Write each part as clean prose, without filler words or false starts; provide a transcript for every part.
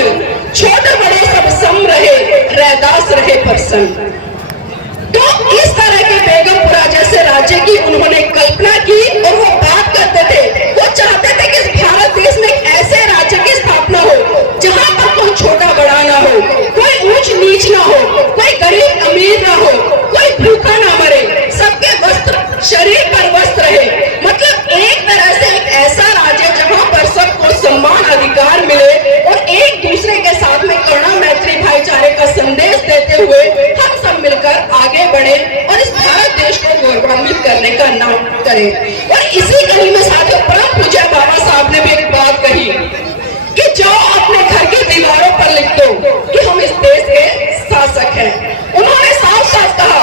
अन्न, छोटे बड़े सब सम रहे, रैदास रहे प्रसन्न। तो इस तरह के बेगमपुरा जैसे राज्य की उन्होंने कल्पना की और वो बात करते थे, वो चाहते थे कि भारत देश में एक ऐसे राज्य की स्थापना हो जहां पर कोई छोटा बड़ा ना हो, कोई ऊंच नीच ना हो, कोई गरीब अमीर ना हो, कोई भूखा ना मरे, सबके वस्त्र शरीर पर वस्त्र रहे। मतलब एक तरह से एक ऐसा राज्य जहां पर सबको सम्मान अधिकार मिले और एक दूसरे के साथ में करुणा मैत्री भाईचारे का संदेश देते हुए हम सब मिलकर आगे बढ़े और इस भारत देश को गौरवान्वित करने का नाम करें। और इसी कड़ी में साथियों परम पूज्य बाबा साहब ने भी एक बात कही कि जो अपने घर की दीवारों पर लिख दो कि हम इस देश के शासक हैं। उन्होंने साफ साफ कहा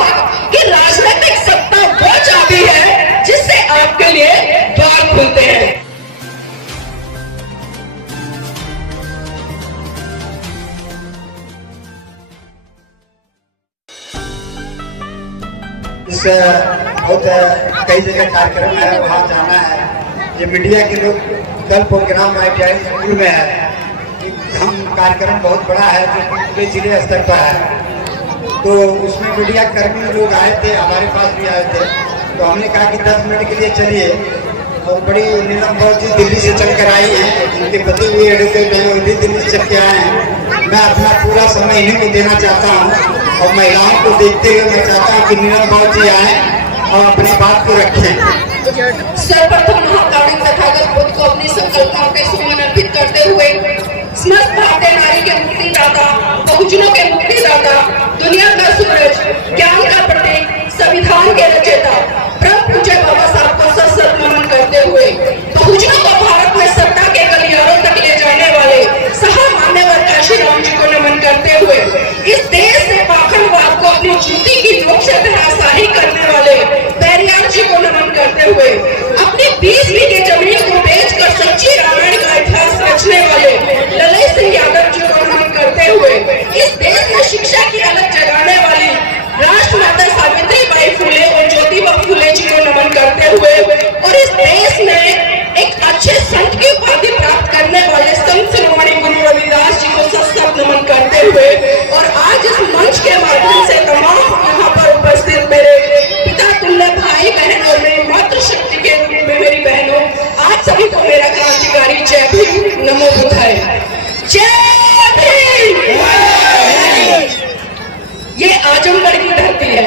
कि राजनीतिक सत्ता वो चाबी है जिससे आपके लिए द्वार खुलते हैं। बहुत कई जगह कार्यक्रम है, वहाँ जाना है। ये मीडिया के लोग कल प्रोग्राम ITI स्कूल में है कि हम कार्यक्रम बहुत बड़ा है जो पूरे जिले स्तर पर है। तो उसमें मीडिया कर्मी लोग आए थे, हमारे पास भी आए थे। तो हमने कहा कि 10 मिनट के लिए चलिए। और बड़ी नीलम कौर जी दिल्ली से चल कर आई हैं, उनके पति भी एडवोकेट हैं, वो भी दिल्ली से चल के आए हैं। मैं अपना पूरा समय इन्हीं को देना चाहता हूँ और महिलाओं को देखते हुए मैं चाहता हूँ कि नीलम कौर जी आए और अपनी बात को रखें। सर्वप्रथम महाकारुणिक तथागत बुद्ध को अपनी संकल्पनाओं के सुमन अर्पित करते हुए समस्त भारतीय नारी के मुक्तिदाता, बहुजनों के मुक्तिदाता, दुनिया का सूरज, ज्ञान का प्रतीक, संविधान के रचयिता परम पूज्य बाबा साहब को सत नमन करते हुए बहुजनों को भारत में सत्ता के गलियारों तक ले जाने वाले महामान्यवर काशीराम जी को नमन करते हुए इस देश से पाखंडवाद को अपनी जूती की नोक से धराशाही करने वाले पेरियार जी को नमन करते हुए अपनी 20 बीघे जमीन को बेचकर सच्ची रामायण का इतिहास रचने वाले ललित सिंह यादव जी को नमन करते हुए इस देश में शिक्षा की अलग जगाने वाली राष्ट्रमाता सावित्री बाई फुले और ज्योतिबा फुले जी को नमन करते हुए और इस देश में एक अच्छे संत की उपाधि प्राप्त करने वाले संत शिरोमणि गुरु रविदास जी को सत नमन करते हुए और आज इस मंच के माध्यम से तमाम यहाँ पर उपस्थित मेरे पिता तुल्य भाई बहन और मेरी मातृशक्ति के रूप में मेरी बहनों, आज सभी को मेरा क्रांतिकारी जय भीम, नमो बुद्धाय। जय भीम। ये आजमगढ़ की धरती है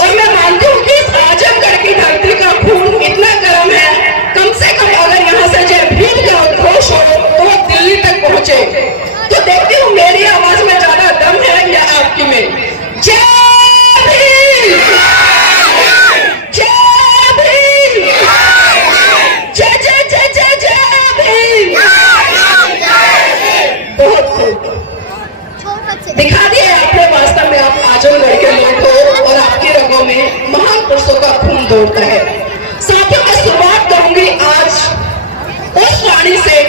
और मैं मानती हूँ कि इस आजमगढ़ की धरती का खून इतना गर्म है, कम से कम अगर यहाँ से जय भीम का उद्घोष हो तो वो दिल्ली तक पहुंचे। तो देखती हूँ मेरी आवाज में ज्यादा दम है या आपकी में। जय भीम, जय भीम, जय जय जय जय जय भीम। बहुत खूब दिखा दिया आपने, वास्तव में आप आजमगढ़ के लोग हो और आपकी रगों में महान पुरुषों का खून दौड़ता है। साथियों मैं शुरुआत करूंगी आज उस वाणी से,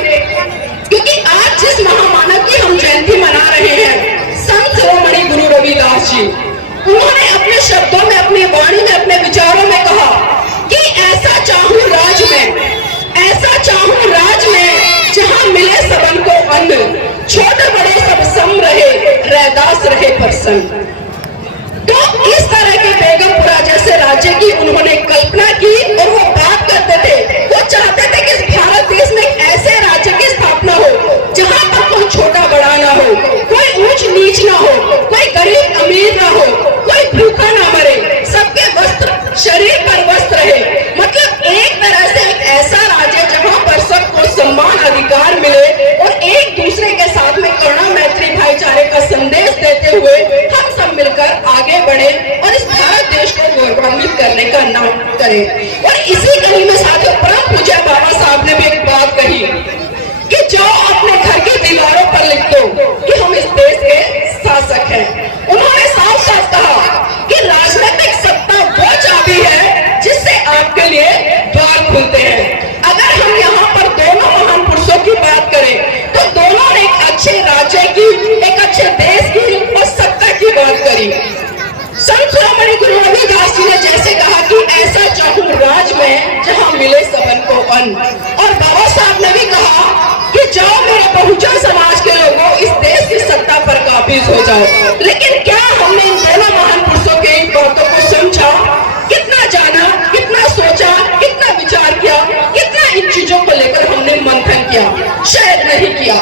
क्योंकि आज जिस महामानव की हम जयंती मना रहे हैं, संत शिरोमणि गुरु रविदास जी, उन्होंने अपने शब्दों में, अपनी वाणी में, अपने विचारों में कहा कि ऐसा चाहूं राज में, ऐसा चाहूं राज में जहां मिले सबन को अन्न, छोटे बड़े सब सम रहे, रैदास रहे प्रसन्न। तो इस तरह के बेगमपुरा जैसे राज्य की उन्होंने कल्पना की और वो बात करते थे, वो चाहते थे कि भारत देश में एक ऐसे राज्य की स्थापना हो जहां पर कोई छोटा बड़ा ना हो, कोई ऊंच नीच ना हो, कोई गरीब अमीर ना हो, कोई भूखा ना मरे, सबके वस्त्र शरीर पर वस्त्र रहे। मतलब एक तरह से एक ऐसा राज्य जहां पर सबको सम्मान अधिकार मिले और एक दूसरे के साथ में करुणा मैत्री भाईचारे का संदेश देते हुए हम सब मिलकर आगे बढ़े और इस भारत देश को गौरवान्वित करने का नाम करें। और इसी कड़ी में साथियों परम पूज्य बाबा साहब ने भी एक बात कही कि जो अपने घर की दीवारों पर लिख दो कि हम इस देश के शासक हैं। उन्होंने साफ साफ कहा कि राजनीतिक सत्ता वो चाबी है जिससे आपके लिए द्वार खुलते हैं। अगर हम यहाँ पर दोनों महान पुरुषों की बात करें तो दोनों ने एक अच्छे राज्य की, एक अच्छे देश की और सत्ता की बात करी। संत शिरोमणि गुरु रविदास जी ने जैसे कहा कि ऐसा चाहूं राज में जहां मिले सबन को अन्न, और बाबा साहब ने भी कहा कि जाओ मेरे बहुजन समाज के लोगों जाओ। लेकिन क्या हमने इन दोनों महान पुरुषों के इन बातों को समझा? कितना जाना, कितना सोचा, कितना विचार किया, कितना इन चीजों को लेकर हमने मंथन किया? शायद नहीं किया।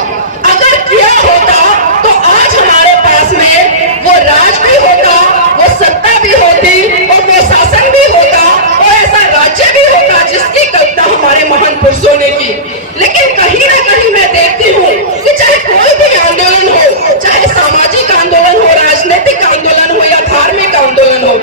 अगर किया होता तो आज हमारे पास में वो राज भी होता, वो सत्ता भी होती और वो शासन भी होता और ऐसा राज्य भी होता जिसकी कल्पना हमारे महान पुरुषों ने की। लेकिन कहीं ना कहीं मैं देखती हूँ कि चाहे कोई भी आंदोलन हो, चाहे सामाजिक आंदोलन हो, राजनीतिक आंदोलन हो या धार्मिक आंदोलन हो,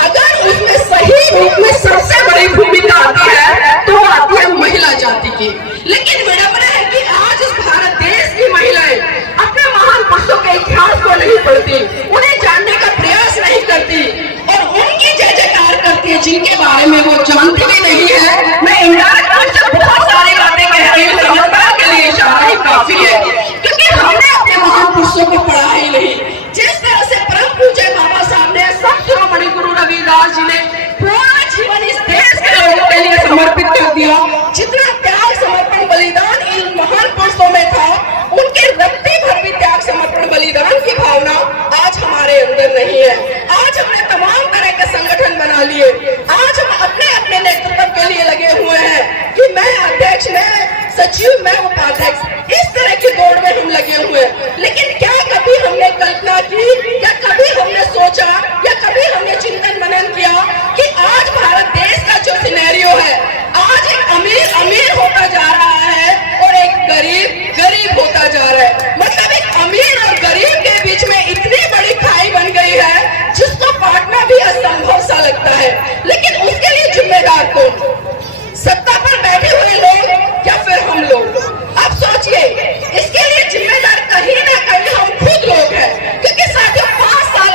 अगर उसमें सही रूप में सबसे बड़ी भूमिका आती है तो वो आती है महिला जाति की। लेकिन विडंबना है कि आज इस भारत देश की महिलाएं अपने महान पुरुषों के इतिहास को नहीं पढ़ती, उन्हें जानने का प्रयास नहीं करती और उनकी जय जयकार करती है जिनके बारे में वो जानती भी नहीं है। मैं इनडायरेक्ट रूप से बहुत सारी बातें कह रही हूँ, समझदार के लिए इशारा ही काफी है, क्योंकि हमने अपने महान पुरुषों को पढ़ा ही नहीं। जिस तरह से परम पूज्य बाबा साहब ने, संत शिरोमणि गुरु रविदास जी ने पूरा जीवन इस देश के लोगों के लिए समर्पित कर दिया, जितना त्याग समर्पण बलिदान इन महान पुरुषों में था, उनके रत्ती भर भी त्याग समर्पण बलिदान की भावना आज हमारे अंदर नहीं है। आज हमने तमाम तरह के संगठन बना लिए, आज हम अपने अपने नेतृत्व के लिए लगे हुए हैं कि मैं अध्यक्ष, मैं सचिव, मैं उपाध्यक्ष, इस तरह की दौड़ में हम लगे हुए हैं। लेकिन क्या कभी हमने कल्पना की या कभी हमने सोचा या कभी हमने चिंतन मनन किया कि आज भारत देश का जो सिनेरियो है, आज एक अमीर अमीर होता जा रहा है और एक गरीब गरीब होता जा रहा है। मतलब एक अमीर और गरीब के बीच में इतनी बड़ी खाई बन गई है जिसको काटना भी असंभव सा लगता है। लेकिन उसके लिए जिम्मेदार कौन? सत्ता पर बैठे हुए लोग या फिर हम लोग? आप सोचिए, इसके लिए जिम्मेदार कहीं ना कहीं हम खुद लोग हैं। क्योंकि साथियों, 5 साल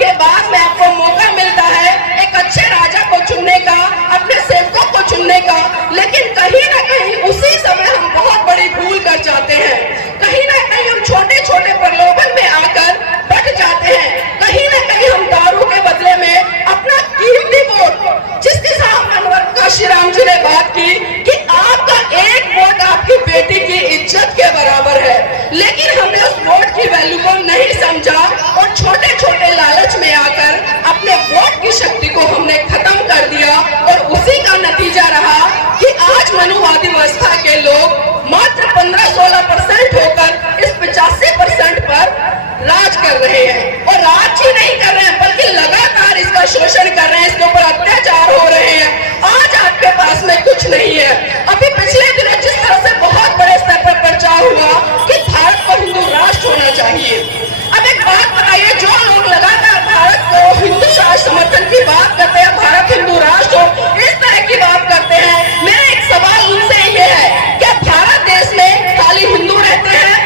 के बाद में आपको मौका मिलता है एक अच्छे राजा को चुनने का, अपने सेवकों को चुनने का, लेकिन कहीं ना कहीं उसी समय हम बहुत बड़ी भूल कर जाते हैं। कहीं ना कहीं हम छोटे छोटे प्रलोभन में आकर बट जाते हैं। कहीं ना कहीं हम दारू के बदले में अपना कीमती वोट, जिसके साथ अनवर काशीराम जी ने बात की कि आपका एक वोट आपकी बेटी की इज्जत के बराबर है, लेकिन हमने उस वोट की वैल्यू को नहीं समझा और छोटे छोटे लालच में आकर अपने वोट की शक्ति को हमने खत्म कर दिया। और उसी का नतीजा रहा कि आज मनुवादी व्यवस्था के लोग मात्र 15-16% होकर इस 85% पर राज कर रहे हैं। और राज ही नहीं कर रहे हैं बल्कि लगातार इसका शोषण कर रहे हैं, इसके ऊपर अत्याचार हो रहे हैं। आज आपके पास में कुछ नहीं है। अभी पिछले दिनों जिस तरह से बहुत बड़े स्तर पर प्रचार हुआ कि भारत को हिंदू राष्ट्र होना चाहिए। अब एक बात बताइए, जो लोग लगातार भारत को हिंदू राष्ट्र समर्थन की बात करते हैं, भारत हिंदू राष्ट्र हो, इस तरह की बात करते हैं, मेरा एक सवाल उनसे ये है, क्या भारत देश में खाली हिंदू रहते हैं?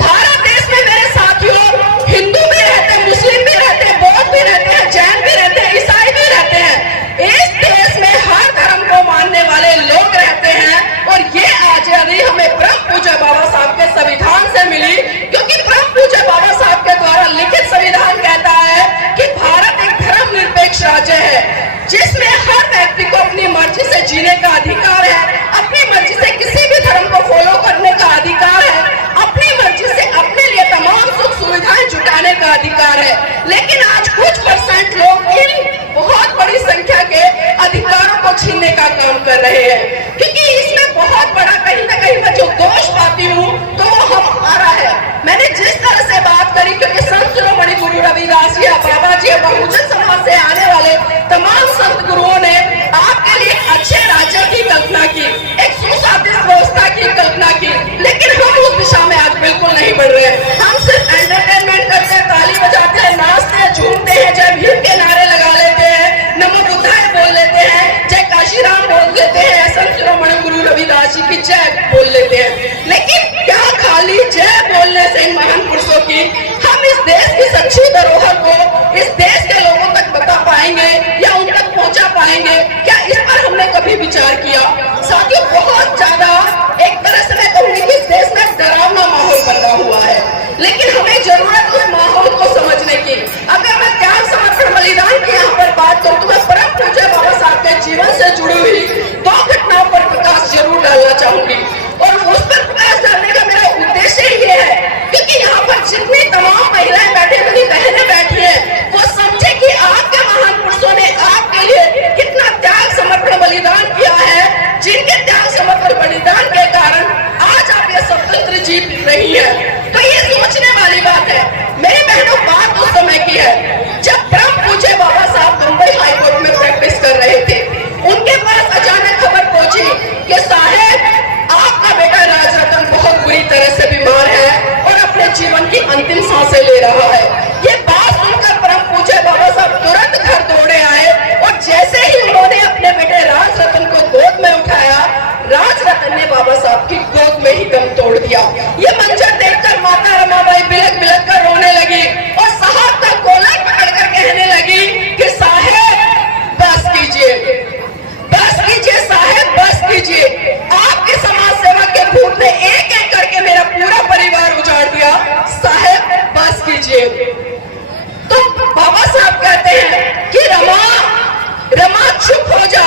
भारत देश में मेरे साथियों हिंदू भी रहते हैं, मुस्लिम भी रहते हैं, बौद्ध भी रहते हैं, जैन भी रहते हैं, ईसाई भी रहते हैं। इस देश में हर धर्म को मानने वाले लोग रहते हैं। और ये आजादी हमें परम पूज्य बाबा साहब के संविधान से मिली, क्योंकि परम पूज्य बाबा साहब के द्वारा लिखित संविधान कहता है कि भारत एक धर्मनिरपेक्ष राज्य है, जिसमें हर व्यक्ति को अपनी मर्जी से जीने का अधिकार है, अपनी मर्जी से किसी भी धर्म को फॉलो करने का अधिकार है, अपनी मर्जी से अपने लिए तमाम सुख सुविधाएं जुटाने का अधिकार है। लेकिन आज कुछ % लोग इन बहुत बड़ी संख्या के अधिकारों को छीनने का काम कर रहे हैं। क्योंकि इसमें बहुत बड़ा कहीं ना कहीं मैं जो दोष पाती हूँ तो वो हमारा है। मैंने जिस तरह से बात करी, क्योंकि संत शिरोमणि गुरु रविदास जी, बाबा जी, बहुजन समाज से आने वाले तमाम संत गुरुओं ने आपके लिए अच्छे राज्य की कल्पना की, एक सुशासन व्यवस्था की कल्पना की, लेकिन हम उस दिशा में आज बिल्कुल नहीं बढ़ रहे हैं। हम सिर्फ एंटरटेनमेंट करते हैं, ताली बजाते हैं, नाचते हैं, झूमते हैं, जय भीम के नारे लगा लेते हैं, नमो बुद्धाय बोल लेते हैं, जय काशीराम बोल लेते हैं, संत शिरोमणि गुरु रविदास जी की जय बोल लेते हैं। लेकिन क्या खाली जय बोलने से इन महान पुरुषों की हम इस देश की सच्ची धरोहर को इस देश के लोगों तक बता पाएंगे या उन तक पहुंचा पाएंगे? क्या इस पर हमने कभी विचार किया? साथियों, बहुत ज्यादा एक तरह से मैं कहूंगी कि इस देश में डरावना माहौल बना हुआ है, लेकिन हमें जरूरत उस माहौल को समझने की। अगर मैं त्याग समर्पण बलिदान की यहाँ पर बात करूँ तो मैं परम पूज्य बाबा साहब के जीवन से जुड़ी हुई 2 घटनाओं पर प्रकाश जरूर डालना चाहूंगी। और उस पर प्रकाश डालने का मेरा उद्देश्य ये है क्योंकि यहाँ पर जितनी तमाम महिलाएं बैठे हुई पहुंची कि साहेब आपका बेटा राजरतन बहुत बुरी तरह से बीमार है और अपने जीवन की अंतिम सांसें ले रहा है। ये बात सुनकर परम पूज्य बाबा साहब तुरंत घर दौड़े आए और जैसे ही उन्होंने अपने बेटे राजरतन को गोद में उठाया, राजरतन ने बाबा साहब की गोद में ही दम तोड़ दिया। ये मंजर देखकर माता रमाबाई बिलक बिलक कर रोने लगी और साहब का कोलर पकड़कर कहने लगी कि साहेब बस कीजिए साहेब, बस कीजिए। आपके समाज सेवा के भूत ने एक एक करके मेरा पूरा परिवार उजाड़ दिया। साहेब बस कीजिए। तो बाबा साहब कहते हैं कि रमा चुप हो जा,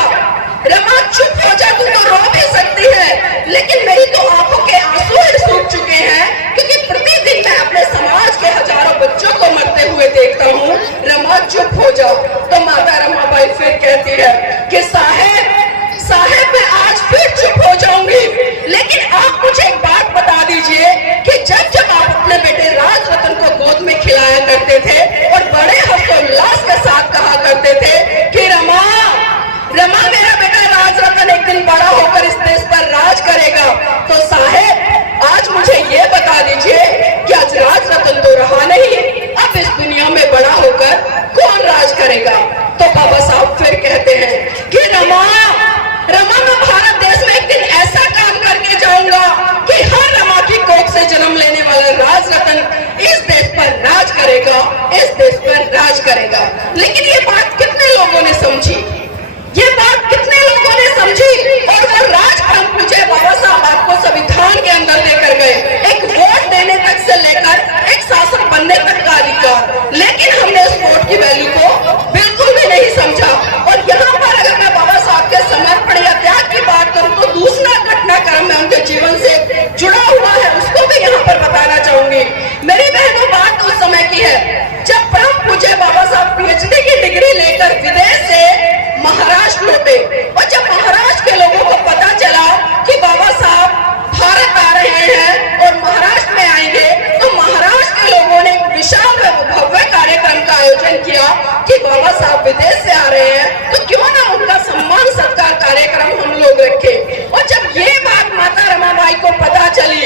रमा चुप हो जा, तू तो रो भी सकती है, लेकिन मेरी तो आंखों के आंसू ही सूख चुके हैं, क्योंकि प्रतिदिन मैं अपने समाज के हजारों बच्चों को मरते हुए देखता हूँ। रमा चुप हो जा। तो माता रमाबाई फिर कहती है कि साहेब मैं आज फिर चुप हो जाऊंगी, लेकिन आप मुझे एक बात बता दीजिए कि जब आप अपने बेटे राजरतन को गोद में खिलाया करते थे और बड़े हर्षोल्लास के साथ कहा करते थे कि रमा मेरा बेटा राजरतन एक दिन बड़ा होकर इस देश पर राज करेगा, तो साहेब आज मुझे ये बता दीजिए कि आज राजरतन तो रहा नहीं, अब इस दुनिया में बड़ा होकर कौन राज करेगा। तो बाबा साहब फिर कहते हैं कि रमा मैं भारत देश में एक दिन ऐसा काम करके जाऊंगा कि हर रमा की कोख से जन्म लेने वाला राजरतन इस देश पर राज करेगा, इस देश पर राज करेगा। लेकिन ये बात कितने लोगों ने समझी, ये बात कितने लोगों ने समझी? और वो राज परम पूज्य बाबा साहब आपको संविधान के अंदर लेकर गए, एक वोट देने तक से लेकर एक शासक बनने तक का अधिकार, लेकिन हमने उस वोट की वैल्यू को बिल्कुल भी नहीं समझा। और यहाँ पर अगर मैं बाबा साहब के समर्पण या त्याग की बात करूं तो दूसरा घटनाक्रम में उनके जीवन से जुड़ा हुआ है, उसको भी यहाँ पर बताना चाहूंगी। मेरी बहनों, बात उस समय की है जब परम पूज्य बाबा साहब पीएचडी की डिग्री लेकर विदेश से महाराष्ट्र लौटे, और जब महाराष्ट्र के लोगों को पता चला कि बाबा साहब भारत आ रहे हैं और महाराष्ट्र में आएंगे, तो महाराष्ट्र के लोगों ने एक विशाल भव्य कार्यक्रम का आयोजन किया कि बाबा साहब विदेश से आ रहे हैं, तो क्यों ना उनका सम्मान सत्कार कार्यक्रम हम लोग रखें। और जब ये बात माता रमाबाई को पता चली,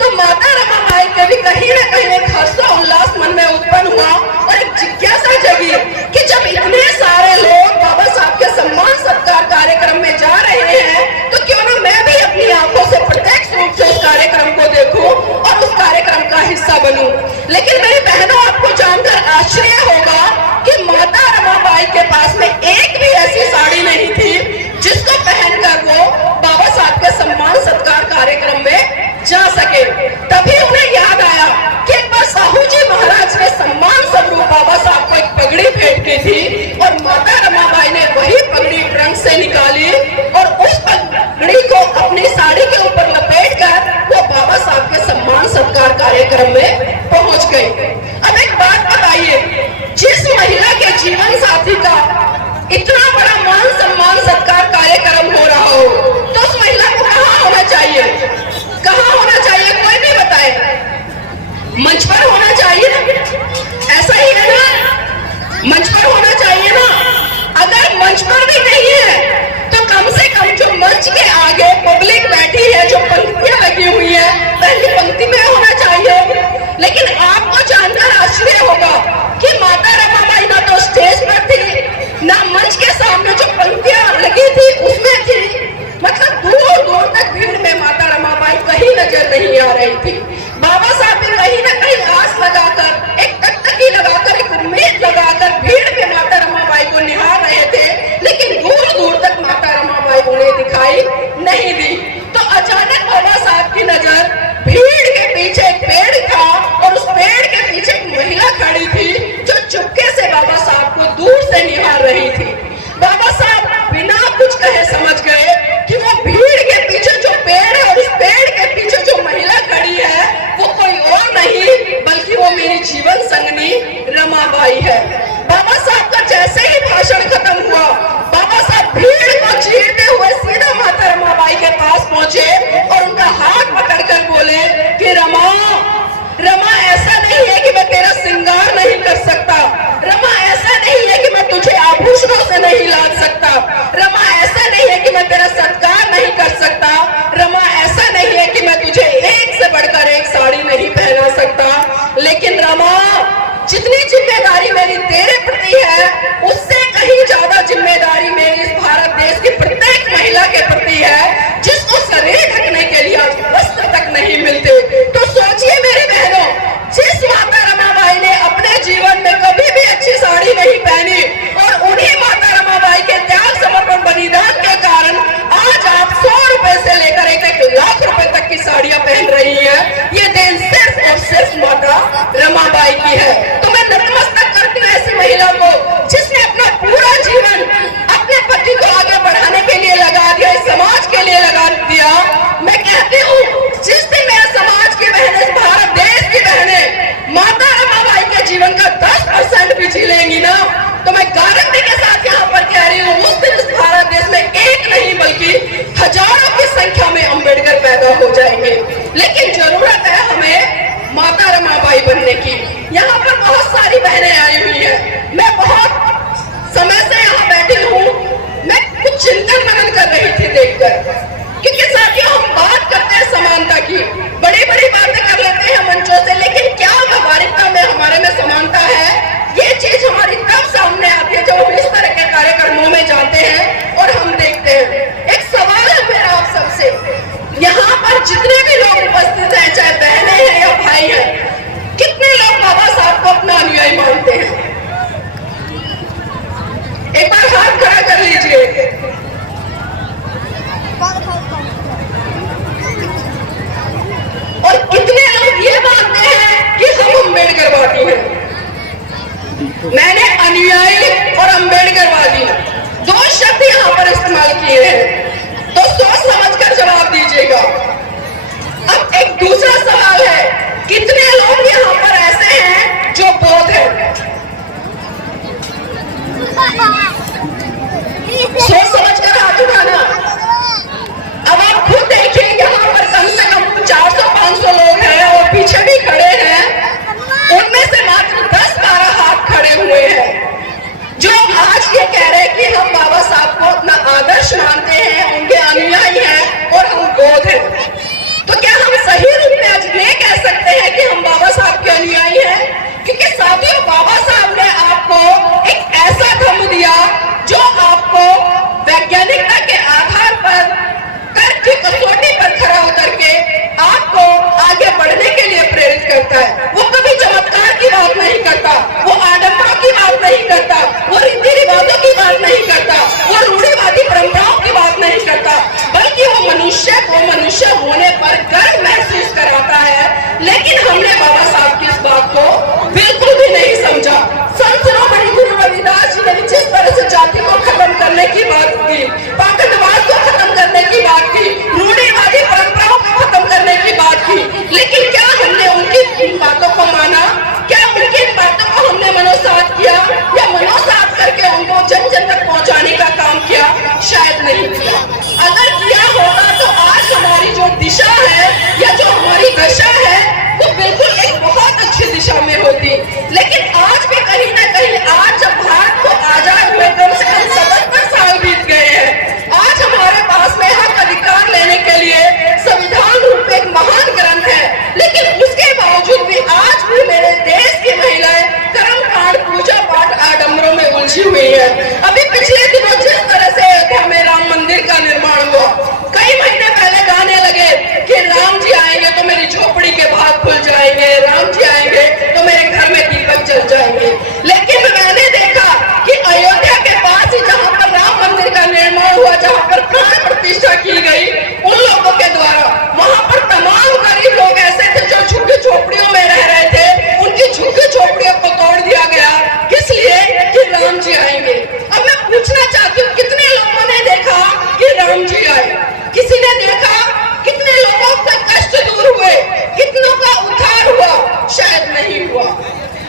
तो माता रमाबाई के भी कहीं ना कहीं एक हर्षोल्लास मन में उत्पन्न हुआ और एक जिज्ञासा जगी कि जब इतने सारे लोग बाबा साहब के सम्मान सत्कार कार्यक्रम में जा रहे हैं, तो क्यों ना मैं भी अपनी आंखों से प्रत्यक्ष रूप से उस कार्यक्रम को देखूं और उस कार्यक्रम का हिस्सा बनूं। लेकिन मेरी बहनों, आपको जानकर आश्चर्य होगा कि माता रमाबाई के पास में एक भी ऐसी साड़ी नहीं थी जिसको पहनकर वो बाबा साहब के सम्मान सत्कार कार्यक्रम में जा सके। तभी उन्हें याद आया कि एक बार साहू जी महाराज ने सम्मान स्वरूप बाबा साहब को एक पगड़ी भेंट की थी, और माता रमाबाई ने वही पगड़ी ट्रंक से निकाली और उस पगड़ी को अपनी साड़ी के ऊपर लपेटकर वो बाबा साहब के सम्मान सत्कार कार्यक्रम में पहुंच गई। अब एक बात बताइए, जिस महिला के जीवन साथी का इतना बड़ा मान सम्मान सत्कार कार्यक्रम हो रहा हो, तो उस महिला को कहाँ होना चाहिए? कहाँ होना चाहिए? कोई भी बताए। मंच पर होना चाहिए ना, ऐसा ही है ना, मंच पर होना चाहिए ना। अगर मंच पर भी नहीं है तो कम से कम जो मंच के आगे पब्लिक बैठी है, जो पंक्तियां लगी हुई है, पहली पंक्ति में होना चाहिए। लेकिन आपको जानकर आश्चर्य होगा कि माता रमाबाई ना तो स्टेज पर थी, ना मंच के सामने जो पंक्तियां लगी थी उसमें थी। मतलब दूर दूर तक भीड़ में माता रमाबाई कहीं नजर नहीं आ रही थी। बाबा साहब भी कहीं ना कहीं आस लगाकर, एक टकटकी लगाकर, एक उम्मीद लगाकर भीड़ में माता रमाबाई को निहार रहे थे, लेकिन दूर दूर तक माता रमाबाई उन्हें दिखाई नहीं दी। तो अचानक बाबा साहब की नजर भीड़ के पीछे एक पेड़ था, और उस पेड़ के पीछे एक महिला खड़ी थी जो चुपके से बाबा साहब को दूर से निहार रही थी। बाबा साहब बिना कुछ कहे समझ गए कि वो भीड़ के पीछे जो पेड़ है और उस पेड़ के पीछे जो महिला खड़ी है वो कोई और नहीं बल्कि वो मेरी जीवन संगनी रमाबाई है। बाबा साहब का जैसे ही भाषण खत्म हुआ, बाबा साहब भीड़ को चीरते हुए सीधा माता रमाबाई के पास पहुंचे और उनका हाथ पकड़कर बोले कि रमा ऐसा नहीं है कि मैं तेरा श्रृंगार नहीं कर सकता, रमा ऐसा नहीं है कि मैं तुझे आभूषणों से नहीं लाद सकता, रमा ऐसा नहीं है कि मैं तेरा सत्कार नहीं कर सकता। रमा, ऐसा नहीं है कि मैं तुझे एक से बढ़कर एक साड़ी नहीं पहना सकता, लेकिन रमा, जितनी जिम्मेदारी मेरी तेरे प्रति है उससे कहीं ज्यादा जिम्मेदारी मेरी इस भारत देश की प्रत्येक महिला के प्रति है, जिसको शरीर ढकने के लिए आज वस्त्र तक नहीं मिलते। तो सोचिए मेरी बहनों, जिस माता रमाबाई ने अपने जीवन में कभी भी अच्छी साड़ी नहीं पहनी और उन्हीं माता रमाबाई के त्याग समर्पण बलिदान के कारण आज आप 100 रुपए से लेकर 1 लाख रुपए तक की साड़ियां पहन रही है। ये देन सिर्फ और सिर्फ माता रमाबाई की है। तो मैं नतमस्तक करती हूँ ऐसी महिला को जिसने अपना पूरा जीवन अपने पति को आगे बढ़ाने के लिए लगा दिया, इस समाज के लिए लगा दिया। मैं कहती हूँ जिस दिन मेरे समाज की बहनें, भारत देश की बहनें माता रमाबाई के जीवन का 10% भी जी लेंगी ना, तो मैं गारंटी के साथ यहाँ पर कह रही हूँ उस दिन इस भारत देश में एक नहीं बल्कि हजारों की संख्या में अम्बेडकर पैदा हो जाएंगे। लेकिन जरूरत है हमें माता रमाबाई बनने की। यहाँ पर बहुत सारी बहनें आई हुई है, मैं बहुत समय से यहाँ बैठी हूँ, मैं कुछ चिंतन मनन कर रही थी देखकर, क्योंकि साथियों हम बात करते हैं समानता की, बड़ी बड़ी बातें कर लेते हैं मंचों से, लेकिन क्या व्यावहारिकता में हमारे में समानता है? ये चीज हमारी तब सामने आती है जब हम इस तरह के कार्यक्रमों में जाते हैं और हम देखते हैं। एक सवाल है मेरा आप सबसे, यहाँ पर जितने भी लोग उपस्थित हैं, चाहे बहनें हैं या भाई हैं, कितने लोग बाबा साहब को अपना अनुयायी मानते हैं? एक बार हाथ खड़ा कर लीजिए। और कितने लोग ये मानते हैं कि हम अम्बेडकरवादी हैं? मैंने अनुयायी और अम्बेडकरवादी 2 शब्द यहाँ पर इस्तेमाल किए हैं, तो सोच समझकर जवाब दीजिएगा। अब एक दूसरा सवाल है, कितने लोग यहाँ पर ऐसे हैं जो बौद्ध हैं? सोच समझकर हाथ उठाना। अब आप खुद देखिए, यहाँ पर कम से कम 400-500 लोग हैं और पीछे भी खड़े हैं, उनमें से मात्र 10-12 हाथ खड़े हुए हैं जो आज ये कह रहे हैं कि हम बाबा साहब को अपना आदर्श मानते हैं, उनके अनुयायी हैं और हम बौद्ध हैं। तो क्या हम सही रूप में आज ये कह सकते हैं कि हम बाबा साहब के अनुयायी हैं? क्योंकि साथियों, बाबा साहब ने आपको एक ऐसा धर्म दिया जो आपको वैज्ञानिकता के आधार पर तर्क की कसौटी पर खड़ा होकर के आपको आगे बढ़ने के लिए प्रेरित करता है। वो कभी चमत्कार की बात नहीं करता, वो आडंबरों की बात नहीं करता, वो रीति रिवाजों की बात नहीं करता, वो रूढ़िवादी परंपराओं की बात नहीं करता, बल्कि वो मनुष्य को मनुष्य होने पर गर्व महसूस कराता है। लेकिन हमने बाबा साहब की इस बात को बिल्कुल भी नहीं समझा। संत शिरोमणि गुरु रविदास जी ने जिस तरह से जाति को खत्म करने की बात की, पाखंडवाद को खत्म करने की बात की, रूढ़िवादी परंपराओं को खत्म करने की बात की, लेकिन क्या हमने उनकी इन बातों को माना? क्या उनकी इन बातों को हमने मनोसात किया या मनोसात करके उनको जन जन तक पहुंचाने का काम किया? शायद नहीं किया। अगर किया होता तो आज हमारी जो दिशा है या जो हमारी दशा है वो बिल्कुल एक बहुत अच्छी दिशा में होती। लेकिन आज भी कहीं ना कहीं, आज जब भारत को आजाद हुए कम से कम 77 साल बीत गए हैं, आज हमारे पास में हक अधिकार लेने के लिए संविधान रूप एक महान ग्रंथ है, लेकिन उसके बावजूद भी आज भी मेरे देश की महिलाएं कर्मकांड, पूजा पाठ, आडंबरों में उलझी हुई है। अभी पिछले दिनों जिस तरह से अयोध्या में राम मंदिर का निर्माण हुआ, कई महीने पहले गाने लगे कि राम जी आएंगे तो मेरी झोपड़ी के भाग खुल जाएंगे, राम जी आएंगे तो मेरे घर में दीपक जल जाएंगे। लेकिन मैंने देखा कि अयोध्या के पास ही जहां पर राम मंदिर का निर्माण हुआ, जहां पर प्राण प्रतिष्ठा की गई उन लोगों के द्वारा, वहां पर तमाम गरीब लोग ऐसे थे जो झुग्गी झोपड़ियों में रह रहे थे, उनकी झुग्गी झोपड़ियों को तोड़ दिया गया। किस लिए? कि राम जी आएंगे। अब मैं पूछना चाहती हूँ, कितने लोगों ने देखा कि राम जी आए? किसी ने देखा? कितने लोगों के कष्ट दूर हुए? कितनों का उद्धार हुआ? शायद नहीं हुआ।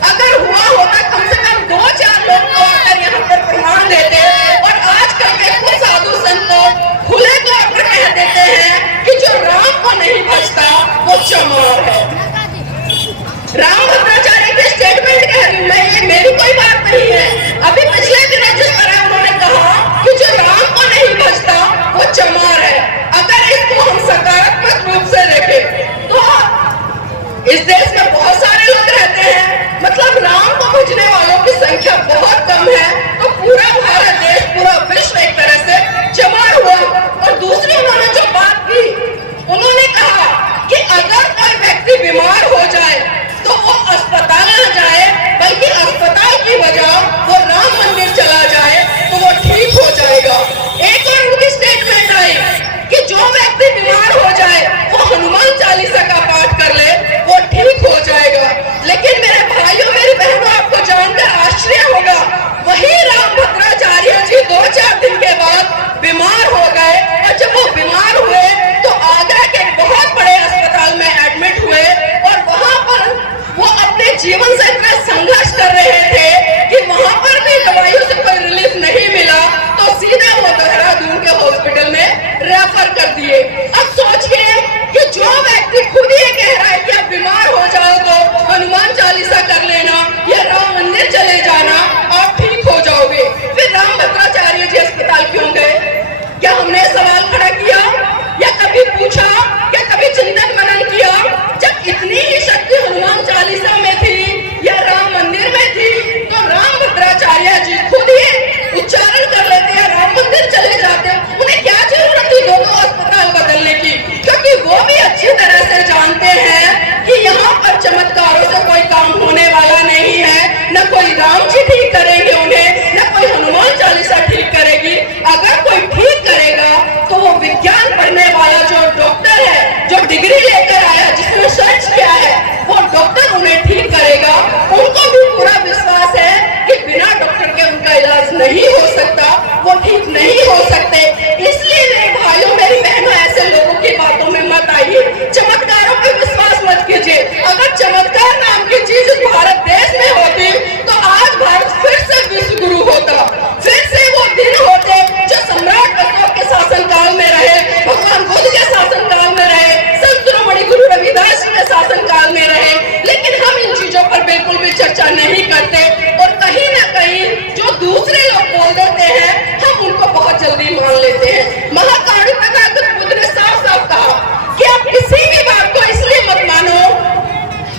अगर हुआ होता कम से कम 2-4 लोग तो आकर यहाँ पर प्रमाण देते और आजकल के कुछ साधु संत खुले तौर पर कह देते हैं कि जो राम को नहीं भजता वो चमार है। राम भद्राचार्य के स्टेटमेंट कह रही हूँ मैं, ये मेरी कोई बात नहीं है। अभी पिछले दिनों जिस तरह उन्होंने कहा कि जो राम को नहीं भजता वो चमार है, और जब वो बीमार हुए तो आगरा के बहुत बड़े अस्पताल में एडमिट हुए और वहां पर वो अपने जीवन से इतना संघर्ष कर रहे थे कि वहां पर भी दवाइयों से कोई रिलीफ नहीं मिला, तो सीधा वो देहरादून के हॉस्पिटल में रेफर कर दिए। अब सोचिए कि जो व्यक्ति खुद ही कह रहा है कि आप बीमार हो जाओ तो हनुमान चालीसा कर लेना या राम मंदिर चले जाना, आप ठीक हो जाओगे, फिर राम भद्राचार्य जी अस्पताल क्यों गए? क्या हमने सवाल खड़ा किया या कभी पूछा, क्या कभी चिंतन मनन किया? जब इतनी ही शक्ति हनुमान चालीसा में थी या राम मंदिर में थी, तो राम भद्राचार्य जी खुद ही उच्चारण कर लेते हैं, राम मंदिर चले जाते। उन्हें क्या जरूरत थी दोनों अस्पताल बदलने की? क्योंकि वो भी अच्छी तरह से जानते हैं कि यहाँ पर चमत्कारों से कोई काम होने वाला नहीं है, न कोई राम जी ठीक करेंगे उन्हें, न कोई हनुमान चालीसा ठीक करेगी। अगर कोई ठीक करेगा तो वो विज्ञान पढ़ने वाला जो डॉक्टर है, जो डिग्री लेकर आया, जिसने सर्च किया है, वो डॉक्टर उन्हें ठीक करेगा। उनको भी पूरा विश्वास है कि बिना डॉक्टर के उनका इलाज नहीं हो सकता, वो ठीक नहीं हो सकते। इसलिए मेरे भाइयों मेरी बहनों, ऐसे लोगों की बातों में मत आइए, चमत्कारों पे विश्वास मत कीजिए। अगर चमत्कार नाम की चीज इस भारत देश में होती तो आज भारत फिर से विश्व गुरु होता, फिर से वो दिन होते जो सम्राट अशोक के शासनकाल में रहे, भगवान बुद्ध के शासनकाल में रहे, संत शिरोमणि गुरु रविदास जी के शासनकाल में रहे। लेकिन हम इन चीजों पर बिल्कुल भी चर्चा नहीं करते और कहीं ना कहीं जो दूसरे लोग बोल देते हैं हम उनको बहुत जल्दी मान लेते हैं। महाकारुण्य तथागत बुद्ध ने साफ साफ कहा कि आप किसी भी बात को इसलिए मत मानो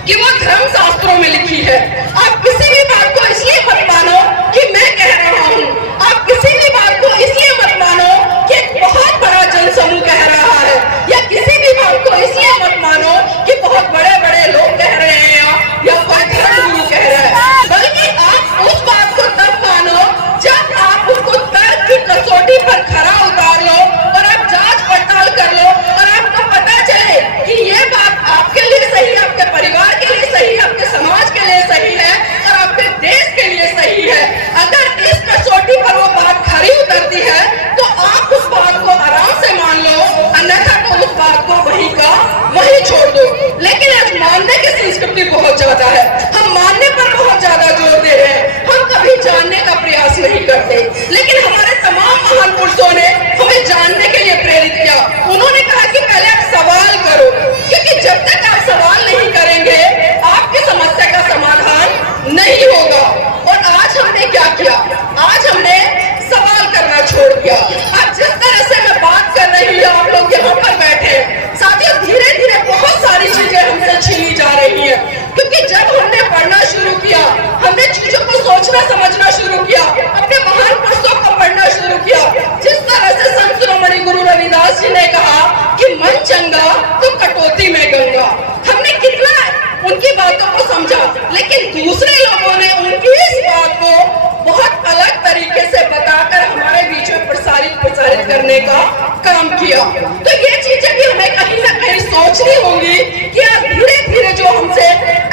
कि वो धर्म शास्त्रों में लिखी है, आप किसी भी बात को इसलिए मत मानो कि मैं कह रहा हूँ, आप किसी भी बात को इसलिए मत मानो कि एक बहुत बड़ा जनसमूह कह रहा है, या किसी भी बात को इसलिए मत मानो कि बहुत बड़े बड़े लोग कह रहे हैं या कोई धर्म गुरु कह रहा है, बल्कि आप उस बात को तब मानो जब आप उसको तर्क की कसौटी पर खरा उतार लो और आप जांच पड़ताल कर लो और आपको पता चले कि ये बात आपके लिए सही है, आपके परिवार के लिए सही है, आपके समाज के लिए सही है और आपके देश के लिए सही है। अगर इस कसौटी पर वो बात खरी उतरती है तो आप उस बात को आराम से मान लो, अन्यथा तो उस बात को वहीं का वहीं छोड़ दो। लेकिन आज मानने की संस्कृति बहुत ज्यादा है, हम मानने पर बहुत ज्यादा जोर दे रहे हैं, हम कभी जानने का प्रयास नहीं करते। लेकिन हमारे तमाम महान पुरुषों ने हमें जानने के लिए प्रेरित किया। उन्होंने कहा कि पहले आप सवाल करो, क्योंकि जब तक आप सवाल नहीं करेंगे आपकी समस्या का समाधान नहीं होगा। और आज हमने क्या किया? आज हमने सवाल करना छोड़ दिया। आज जिस तरह से मैं बात कर रही हूँ, आप लोग यहाँ पर बैठे, साथियों धीरे धीरे बहुत सारी चीजें हमसे छीनी जा रही है, क्योंकि जब हमने पढ़ना शुरू किया, हमने चीजों को सोचना समझना शुरू किया, अपने महान पुरुषों को पढ़ना शुरू किया। जिस तरह से संत शिरोमणि गुरु रविदास जी ने कहा कि मन चंगा तो कटौती में गंगा, हमने कितना उनकी बातों को समझा, लेकिन दूसरे लोगों ने उनकी इस बात को बहुत अलग तरीके से बताकर हमारे बीच में प्रसारित करने का काम किया। तो ये चीजें भी हमें कहीं ना कहीं सोचनी होंगी कि आज धीरे धीरे जो हमसे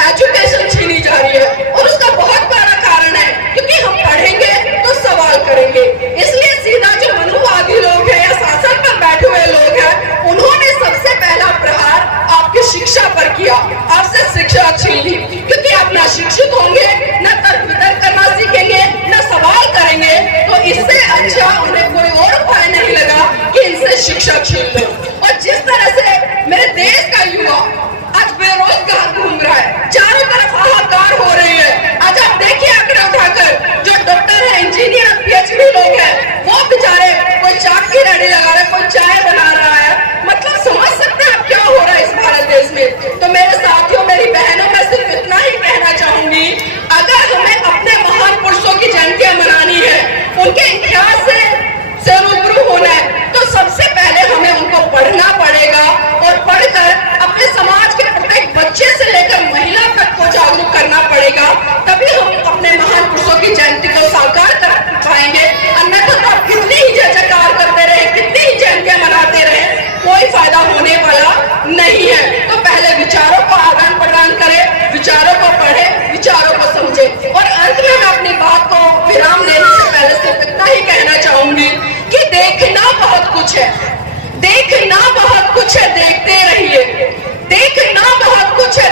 एजुकेशन छीनी जा रही है, और उसका बहुत बड़ा कारण है क्योंकि हम पढ़ेंगे तो सवाल करेंगे। इसलिए सीधा जो मनुवादी लोग हैं या शासन पर बैठे हुए लोग हैं, उन्होंने सबसे पहला प्रहार आपकी शिक्षा पर किया, आपसे शिक्षा छीन ली, क्योंकि आप ना शिक्षित होंगे, न तर्क वितर्क करना सीखेंगे, न सवाल करेंगे, तो इससे अच्छा उन्हें कोई और उपाय नहीं लगा कि इनसे शिक्षा छीन लो। और जिस तरह से मेरे देश का युवा आज बेरोजगार घूम रहा है, चारों तरफ हाहाकार हो रही है। आज आप देखिए आंकड़े उठाकर, जो डॉक्टर है, इंजीनियर, पीएचडी लोग हैं, वो बेचारे कोई चाक की रेडी लगा रहे, कोई चाय बना रहा है। मतलब समझ सकते हैं आप क्या हो रहा है इस भारत देश में। तो मेरे साथियों, मेरी बहनों, मैं सिर्फ इतना ही कहना चाहूंगी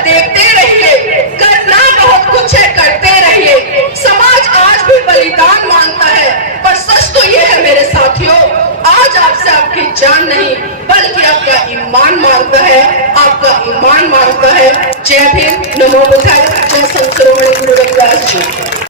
देखते रहिए, करना बहुत कुछ है, करते रहिए। समाज आज भी बलिदान मांगता है, पर सच तो ये है मेरे साथियों, आज आपसे आपकी जान नहीं बल्कि आपका ईमान मांगता है, आपका ईमान मांगता है। जय भीम, नमो बुद्धाय, जय संत शिरोमणि गुरु रविदास जी।